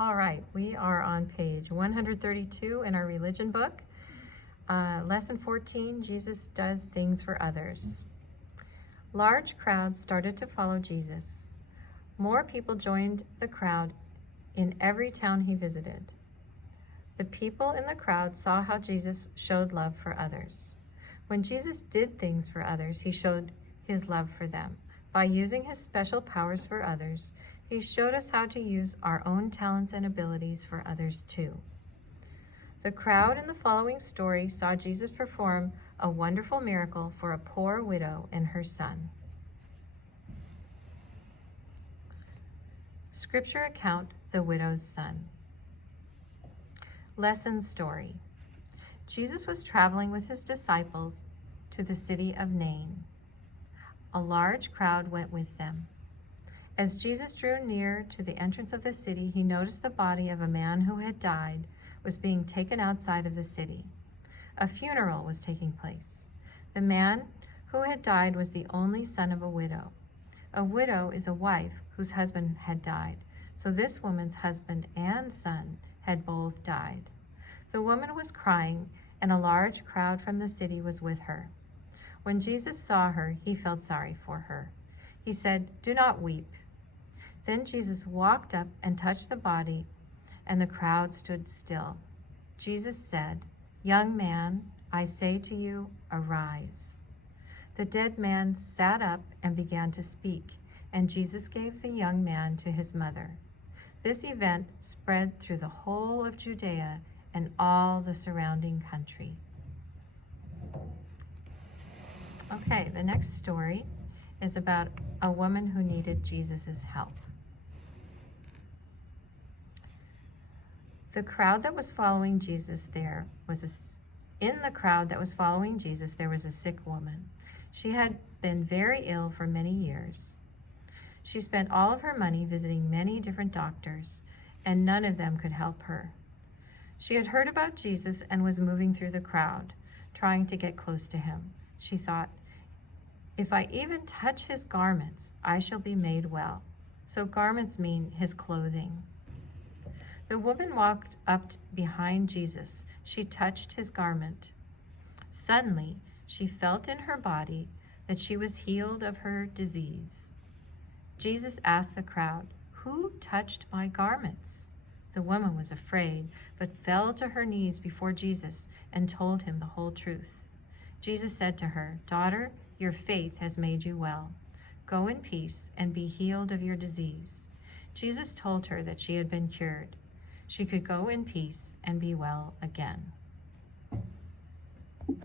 All right, we are on page 132 in our religion book. Lesson 14, Jesus does things for others. Large crowds started to follow Jesus. More people joined the crowd in every town he visited. The people in the crowd saw how Jesus showed love for others. When Jesus did things for others, he showed his love for them. By using his special powers for others, he showed us how to use our own talents and abilities for others too. The crowd in the following story saw Jesus perform a wonderful miracle for a poor widow and her son. Scripture account, the widow's son. Lesson story. Jesus was traveling with his disciples to the city of Nain. A large crowd went with them. As Jesus drew near to the entrance of the city, he noticed the body of a man who had died was being taken outside of the city. A funeral was taking place. The man who had died was the only son of a widow. A widow is a wife whose husband had died, so this woman's husband and son had both died. The woman was crying, and a large crowd from the city was with her. When Jesus saw her, he felt sorry for her. He said, "Do not weep." Then Jesus walked up and touched the body, and the crowd stood still. Jesus said, "Young man, I say to you, arise." The dead man sat up and began to speak, and Jesus gave the young man to his mother. This event spread through the whole of Judea and all the surrounding country. Okay, the next story is about a woman who needed Jesus' help. In the crowd that was following Jesus, there was a sick woman. She had been very ill for many years. She spent all of her money visiting many different doctors, and none of them could help her. She had heard about Jesus and was moving through the crowd, trying to get close to him. She thought, "If I even touch his garments, I shall be made well." So garments mean his clothing. The woman walked up behind Jesus. She touched his garment. Suddenly, she felt in her body that she was healed of her disease. Jesus asked the crowd, "Who touched my garments?" The woman was afraid, but fell to her knees before Jesus and told him the whole truth. Jesus said to her, "Daughter, your faith has made you well. Go in peace and be healed of your disease." Jesus told her that she had been cured. She could go in peace and be well again.